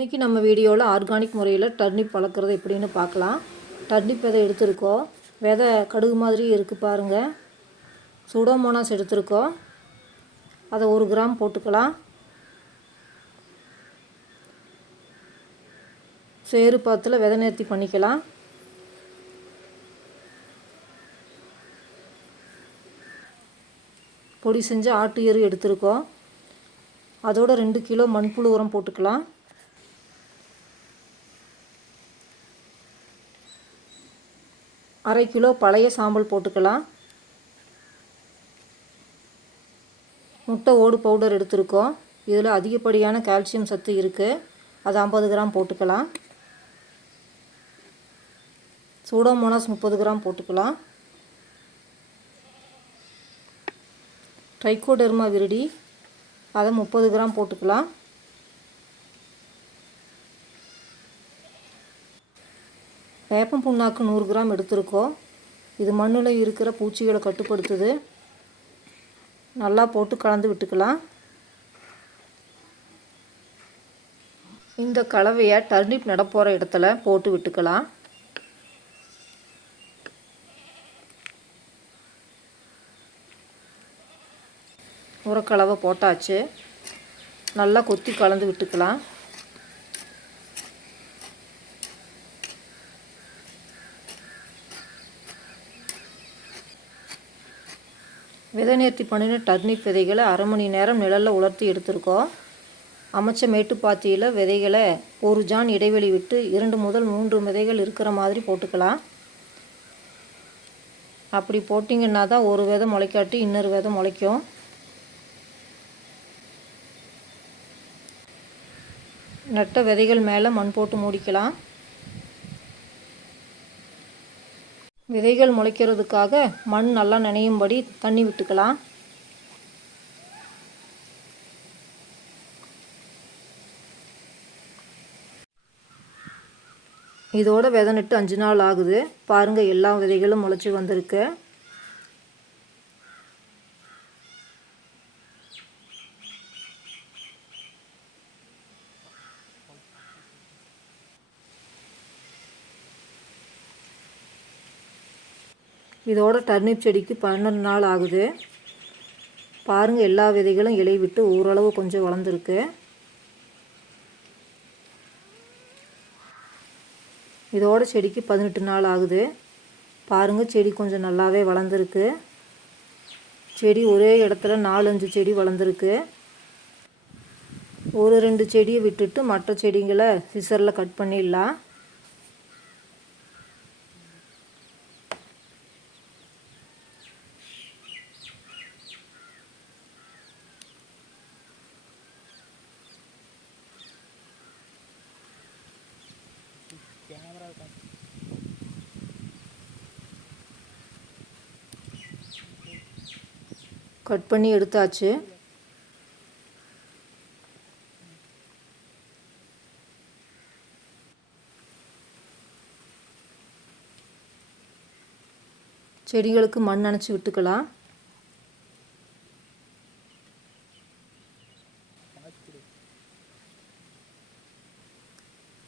இன்றைக்கி நம்ம வீடியோவில் ஆர்கானிக் முறையில் டர்னிப் வளர்க்குறது எப்படின்னு பார்க்கலாம். டர்னிப் விதை எடுத்திருக்கோம். விதை கடுகு மாதிரி இருக்குது பாருங்கள். சூடோமோனாஸ் எடுத்திருக்கோம். அதை 1 கிராம் போட்டுக்கலாம். சேறு பாத்தில் விதை நேர்த்தி பண்ணிக்கலாம். பொடி செஞ்ச ஆட்டு எரு எடுத்திருக்கோம். அதோட 2 கிலோ மண்புழு உரம் போட்டுக்கலாம். அரை கிலோ பழைய சாம்பல் போட்டுக்கலாம். முட்டை ஓடு பவுடர் எடுத்திருக்கோம். இதில் அதிகப்படியான கால்சியம் சத்து இருக்குது. அது 50 கிராம் போட்டுக்கலாம். சூடோமோனாஸ் 30 கிராம் போட்டுக்கலாம். ட்ரைகோடெர்மா விரிடி அதை 30 கிராம் போட்டுக்கலாம். வேப்பம் புண்ணாக்கு 100 கிராம் எடுத்திருக்கோம். இது மண்ணில் இருக்கிற பூச்சிகளை கட்டுப்படுத்துது. நல்லா போட்டு கலந்து விட்டுக்கலாம். இந்த கலவையை டர்னிப் நடப்போகிற இடத்துல போட்டு விட்டுக்கலாம். உரக்கலவை போட்டாச்சு. நல்லா கொத்தி கலந்து விட்டுக்கலாம். விதை நேர்த்தி பண்ணின டர்னிப் விதைகளை அரை மணி நேரம் நிழலில் உலர்த்தி எடுத்திருக்கோம். அமைச்ச மேட்டுப்பாத்தியில் விதைகளை 1 ஜான் இடைவெளி விட்டு 2 முதல் 3 விதைகள் இருக்கிற மாதிரி போட்டுக்கலாம். அப்படி போட்டிங்கன்னா தான் ஒரு விதை முளைக்காட்டி இன்னொரு விதை முளைக்கும். நட்ட விதைகள் மேலே மண் போட்டு மூடிக்கலாம். விதைகள் முளைக்கிறதுக்காக மண் நல்லா நனையும்படி தண்ணி விட்டுக்கலாம். இதோட விதை நட்டு 5 நாள் ஆகுது. பாருங்கள், எல்லா விதைகளும் முளைச்சி வந்திருக்கு. இதோட டர்னிப் செடிக்கு 12 நாள் ஆகுது. பாருங்கள், எல்லா விதைகளும் இலை விட்டு ஓரளவு கொஞ்சம் வளர்ந்துருக்கு. இதோட செடிக்கு 18 நாள் ஆகுது. பாருங்கள், செடி கொஞ்சம் நல்லாவே வளர்ந்துருக்கு. செடி ஒரே இடத்துல 4-5 செடி வளர்ந்துருக்கு. 1-2 செடியை விட்டுட்டு மற்ற செடிங்களை சிசரில் கட் பண்ணிடலாம். கட் பண்ணி எடுத்தாச்சு. செடிகளுக்கு மண் நனைச்சி விட்டுக்கலாம்.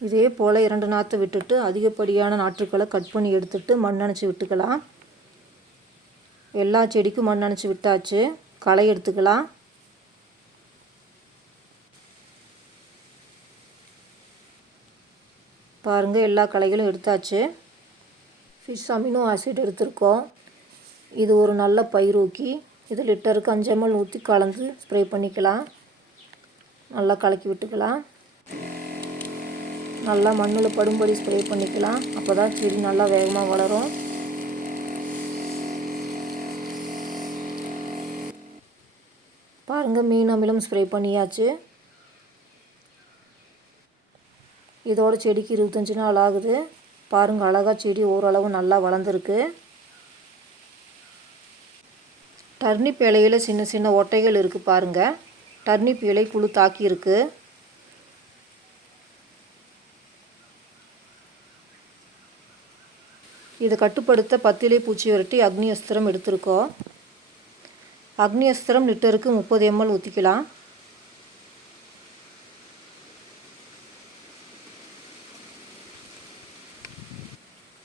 இதே போல் 2 நாற்று விட்டுட்டு அதிகப்படியான நாற்றுக்களை கட் பண்ணி எடுத்துட்டு மண் நனைச்சி விட்டுக்கலாம். எல்லா செடிக்கும் மண் நனைச்சி விட்டாச்சு. களை எடுத்துக்கலாம். பாருங்கள், எல்லா களைகளும் எடுத்தாச்சு. ஃபிஷ் அமினோ ஆசிட் எடுத்திருக்கோம். இது ஒரு நல்ல பயிரூக்கி. இது லிட்டருக்கு 5 ml ஊற்றி கலந்து ஸ்ப்ரே பண்ணிக்கலாம். நல்லா கலக்கி விட்டுக்கலாம். நல்லா மண்ணில் படும்படி ஸ்ப்ரே பண்ணிக்கலாம். அப்போ தான் செடி நல்லா வேகமாக வளரும். பாருங்கள், மீன் அமிலம் ஸ்ப்ரே பண்ணியாச்சு. இதோட செடிக்கு 25 நாள் ஆகுது. பாருங்கள், அழகாக செடி ஓரளவு நல்லா வளர்ந்துருக்கு. டர்னிப் இலையில் சின்ன சின்ன ஒட்டைகள் இருக்குது பாருங்கள். டர்னிப் இலை புழு தாக்கி இருக்குது. இதை கட்டுப்படுத்த 10 இலை பூச்சி விரட்டி அக்னி அஸ்திரம் எடுத்திருக்கோம். அக்னி அஸ்திரம் லிட்டருக்கு 30 ml ஊற்றிக்கலாம்.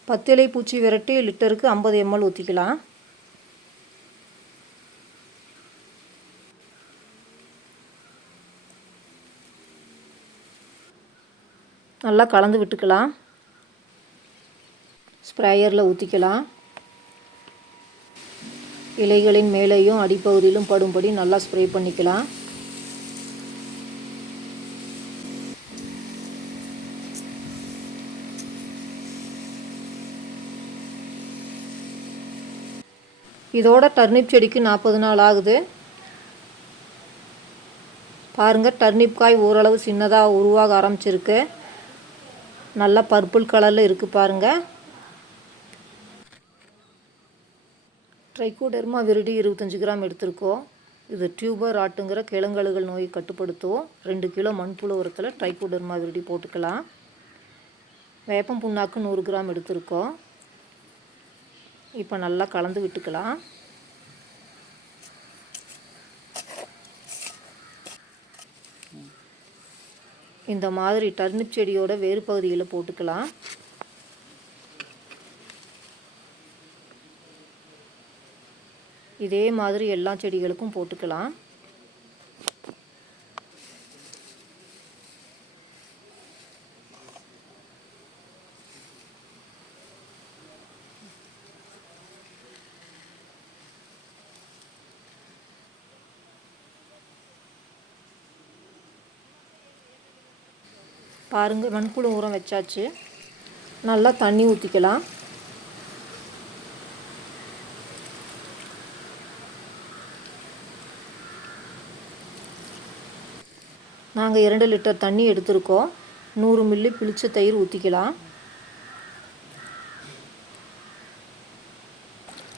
10 இலை பூச்சி விரட்டி லிட்டருக்கு 50 ml ஊற்றிக்கலாம். நல்லா கலந்து விட்டுக்கலாம். ஸ்ப்ரேயரில் ஊற்றிக்கலாம். இலைகளின் மேலேயும் அடிப்பகுதியிலும் படும்படி நல்லா ஸ்ப்ரே பண்ணிக்கலாம். இதோட டர்னிப் செடிக்கு 40 நாள் ஆகுது. பாருங்கள், டர்னிப் காய் ஓரளவு சின்னதாக உருவாக ஆரம்பிச்சிருக்கு. நல்லா பர்பிள் கலரில் இருக்குது பாருங்கள். ட்ரைகோடெர்மா விரிடி 25 கிராம் எடுத்திருக்கோம். இது டியூபர் ராட்டுங்கிற கிழங்கழுகல் நோயை கட்டுப்படுத்துவோம். 2 கிலோ மண்புழு உரத்தில் ட்ரைகோடெர்மா விரிடி போட்டுக்கலாம். வேப்பம் புண்ணாக்கு 100 கிராம் எடுத்திருக்கோம். இப்போ நல்லா கலந்து விட்டுக்கலாம். இந்த மாதிரி டர்னிப் செடியோட வேறு பகுதியில் போட்டுக்கலாம். இதே மாதிரி எல்லா செடிகளுக்கும் போட்டுக்கலாம். பாருங்கள், மண்புழு உரம் வச்சாச்சு. நல்லா தண்ணி ஊற்றிக்கலாம். நாங்கள் 2 லிட்டர் தண்ணி எடுத்திருக்கோம். 100 மில்லி புளிச்ச தயிர் ஊற்றிக்கலாம்.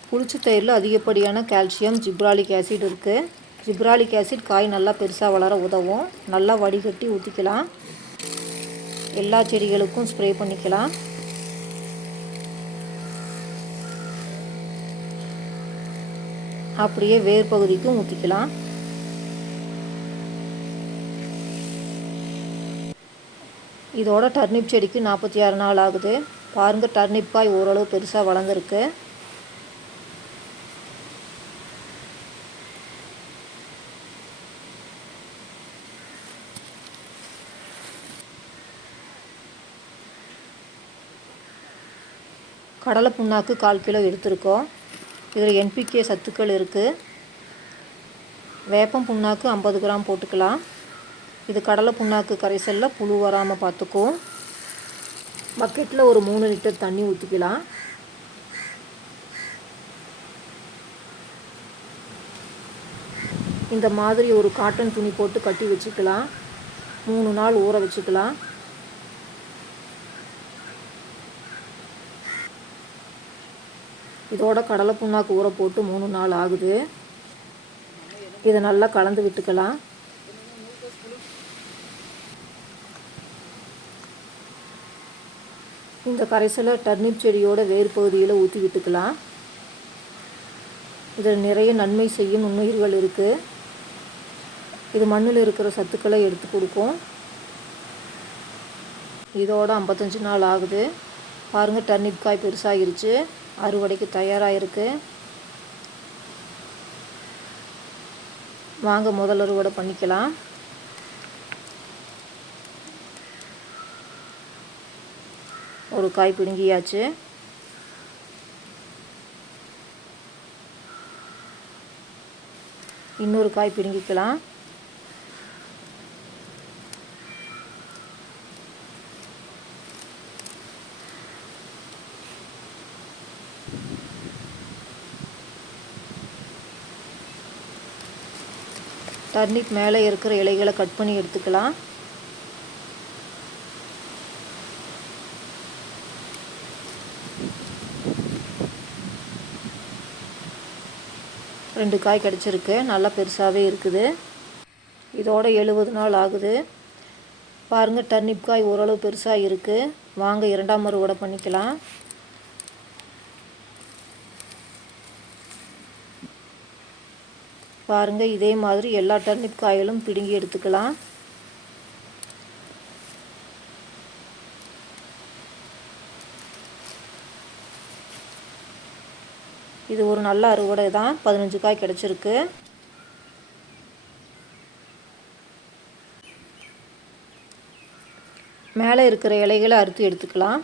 புளிச்ச தயிரில் அதிகப்படியான கால்சியம், ஜிப்ராலிக் ஆசிட் இருக்குது. ஜிப்ராலிக் ஆசிட் காய் நல்லா பெருசாக வளர உதவும். நல்லா வடிகட்டி ஊற்றிக்கலாம். எல்லா செடிகளுக்கும் ஸ்ப்ரே பண்ணிக்கலாம். அப்படியே வேர் பகுதிக்கும் ஊற்றிக்கலாம். இதோட டர்னிப் செடிக்கு 46 நாள் ஆகுது. பாருங்கள், டர்னிப் காய் ஓரளவு பெருசாக வளர்ந்துருக்கு. கடலை புண்ணாக்கு 1/4 கிலோ எடுத்திருக்கோம். இதில் NPK சத்துக்கள் இருக்குது. வேப்பம் புண்ணாக்கு 50 கிராம் போட்டுக்கலாம். இது கடலை புண்ணாக்கு கரைசலில் புழு வராமல் பார்த்துக்கும். பக்கெட்டில் ஒரு 3 லிட்டர் தண்ணி ஊற்றிக்கலாம். இந்த மாதிரி ஒரு காட்டன் துணி போட்டு கட்டி வச்சுக்கலாம். 3 நாள் ஊற வச்சுக்கலாம். இதோட கடலை புண்ணாக்கு ஊற போட்டு 3 நாள் ஆகுது. இதை நல்லா கலந்து விட்டுக்கலாம். இந்த கரைசலை டர்னிப் செடியோட வேறு பகுதியில் ஊற்றி விட்டுக்கலாம். இதில் நிறைய நன்மை செய்யும் நுண்ணுயிர்கள் இருக்குது. இது மண்ணில் இருக்கிற சத்துக்களை எடுத்து கொடுக்கும். இதோட 55 நாள் ஆகுது. பாருங்கள், டர்னிப் காய் பெருசாகிருச்சு. அறுவடைக்கு தயாராக இருக்குது. வாங்க முதல் அறுவடை பண்ணிக்கலாம். ஒரு காய் பிடுங்கியாச்சு. இன்னொரு காய் பிடுங்கிக்கலாம். டர்னிப் மேலே இருக்கிற இலைகளை கட் பண்ணி எடுத்துக்கலாம். ரெண்டு காய் கிடச்சிருக்கு. நல்லா பெருசாகவே இருக்குது. இதோட 70 நாள் ஆகுது. பாருங்கள், டர்னிப் காய் ஓரளவு பெருசாக இருக்குது. வாங்க 2ஆம் அறுவடை பண்ணிக்கலாம். பாருங்கள், இதே மாதிரி எல்லா டர்னிப் காய்களும் பிடுங்கி எடுத்துக்கலாம். இது ஒரு நல்ல அறுவடை தான். 15 காய் கிடச்சிருக்கு. மேலே இருக்கிற இலைகளை அறுத்து எடுத்துக்கலாம்.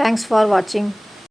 Thanks for watching.